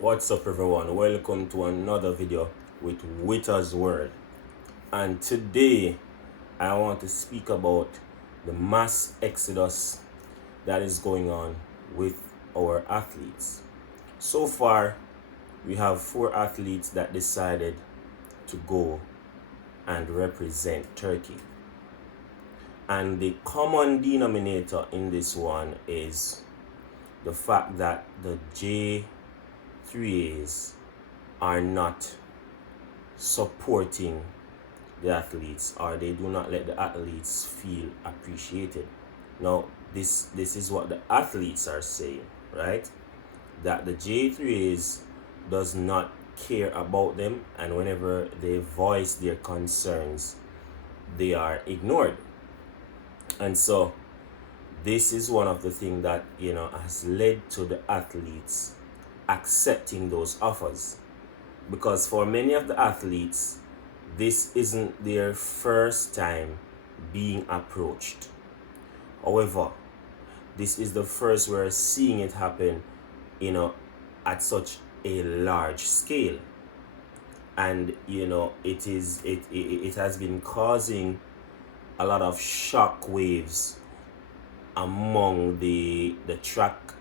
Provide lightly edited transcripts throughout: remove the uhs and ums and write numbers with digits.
What's up, everyone? Welcome to another video with Witter's World. And today I want to speak about the mass exodus that is going on with our athletes. So far, we have 4 athletes that decided to go and represent Turkey. And the common denominator in this one is the fact that the J3As are not supporting the athletes, or they do not let the athletes feel appreciated. Now, this is what the athletes are saying, right? That the J3As does not care about them, and whenever they voice their concerns, they are ignored. And so this is one of the things that has led to the athletes accepting those offers, because for many of the athletes this isn't their first time being approached. However, this is the first we're seeing it happen at such a large scale, and it has been causing a lot of shock waves among the track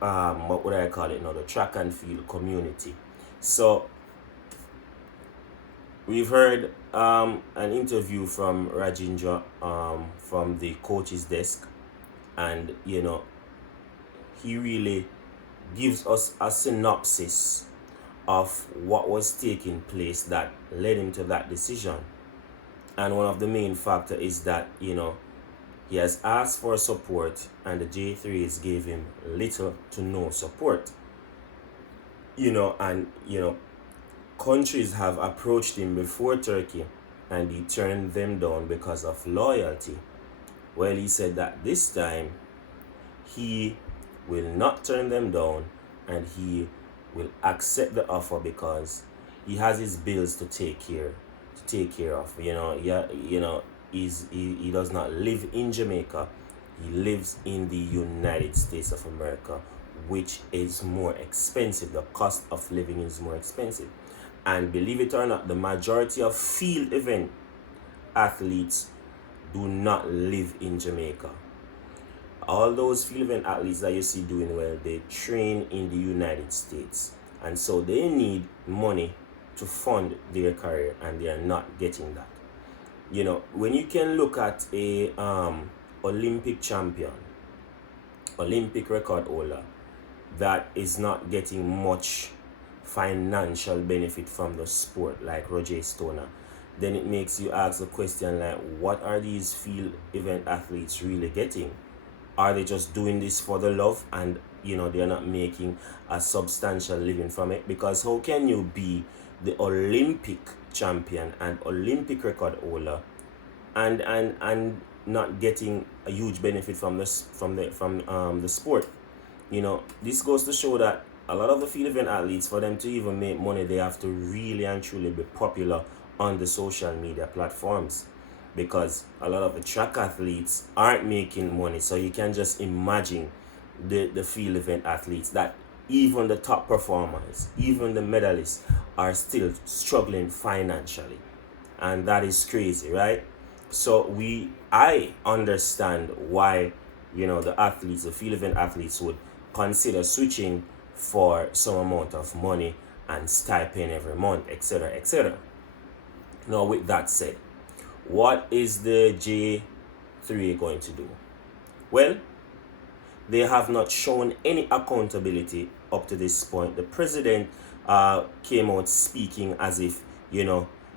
what would I call it now, the track and field community. So we've heard an interview from Rajendra from the coach's desk, and he really gives us a synopsis of what was taking place that led him to that decision. And one of the main factors is that he has asked for support, and the J3s gave him little to no support. Countries have approached him before Turkey, and he turned them down because of loyalty. Well, he said that this time he will not turn them down, and he will accept the offer because he has his bills to take care of. He does not live in Jamaica. He lives in the United States of America, which is more expensive. The cost of living is more expensive. And believe it or not, the majority of field event athletes do not live in Jamaica. All those field event athletes that you see doing well, they train in the United States. And so they need money to fund their career, and they are not getting that. When you can look at a Olympic champion, Olympic record holder, that is not getting much financial benefit from the sport, like Roger Stoner, then it makes you ask the question, like, what are these field event athletes really getting? Are they just doing this for the love, and they're not making a substantial living from it? Because how can you be the Olympic champion and Olympic record holder and not getting a huge benefit from the sport? This goes to show that a lot of the field event athletes, for them to even make money, they have to really and truly be popular on the social media platforms, because a lot of the track athletes aren't making money. So you can just imagine the field event athletes, that even the top performers, even the medalists, are still struggling financially. And that is crazy, right? So I understand why the field event athletes would consider switching for some amount of money and stipend every month, etc., etc. Now, with that said, what is the J3 going to do? Well, they have not shown any accountability up to this point. The president came out speaking as if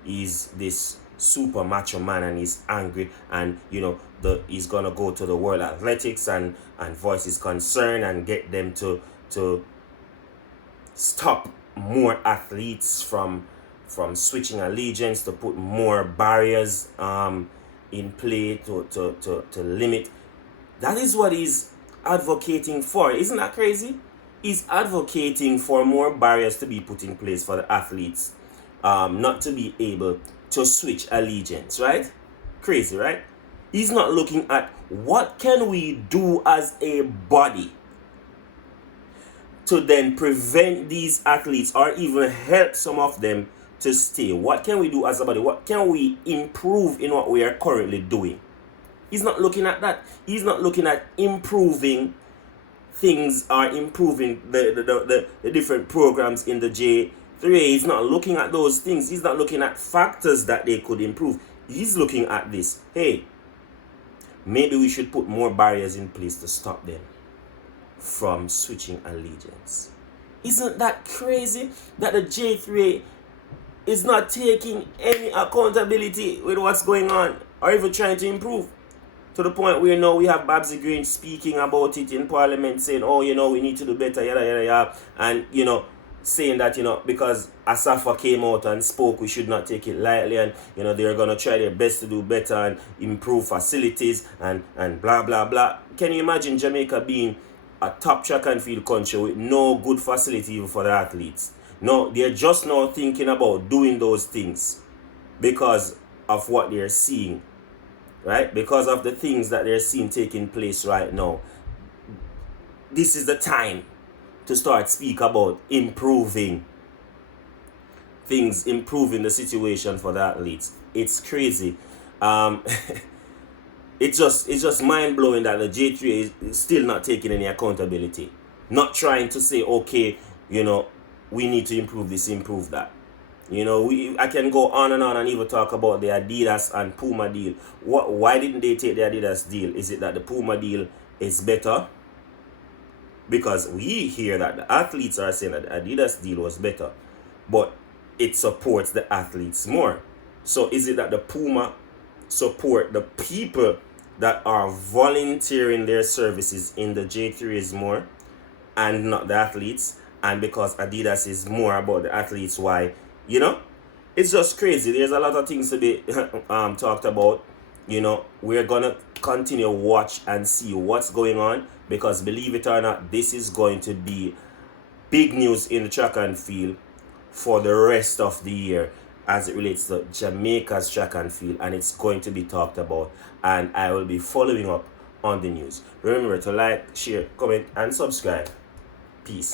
he's this super macho man, and he's angry, and he's gonna go to the World Athletics and voice his concern and get them to stop more athletes from switching allegiance, to put more barriers in play to limit. That is what he's advocating for. Isn't that crazy? He's advocating for more barriers to be put in place for the athletes not to be able to switch allegiance, right? Crazy, right? He's not looking at what can we do as a body to then prevent these athletes or even help some of them to stay? What can we do as a body? What can we improve in what we are currently doing? He's not looking at that. He's not looking at improving things or improving the different programs in the J3A. He's not looking at those things. He's not looking at factors that they could improve. He's looking at this. Hey, maybe we should put more barriers in place to stop them from switching allegiance. Isn't that crazy that the J3A is not taking any accountability with what's going on or even trying to improve? To the point where now we have Babsy Green speaking about it in Parliament, saying, oh, we need to do better, yada, yada, yada. And, saying that, because Asafa came out and spoke, we should not take it lightly. And, they're going to try their best to do better and improve facilities and blah, blah, blah. Can you imagine Jamaica being a top track and field country with no good facility even for the athletes? No, they're just now thinking about doing those things because of what they're seeing. Right? Because of the things that they're seeing taking place right now. This is the time to start speak about improving things, improving the situation for the athletes. It's crazy. It's just mind-blowing that the J3A is still not taking any accountability. Not trying to say, okay, we need to improve this, improve that. I can go on and even talk about the Adidas and Puma deal. Why didn't they take the Adidas deal? Is it that the Puma deal is better? Because we hear that the athletes are saying that the Adidas deal was better, but it supports the athletes more. So is it that the Puma support the people that are volunteering their services in the J3s more and not the athletes? And because Adidas is more about the athletes, why? It's just crazy. There's a lot of things to be talked about. We're gonna continue watch and see what's going on, because believe it or not, this is going to be big news in the track and field for the rest of the year as it relates to Jamaica's track and field, and it's going to be talked about, and I will be following up on the news. Remember to like, share, comment, and subscribe. Peace.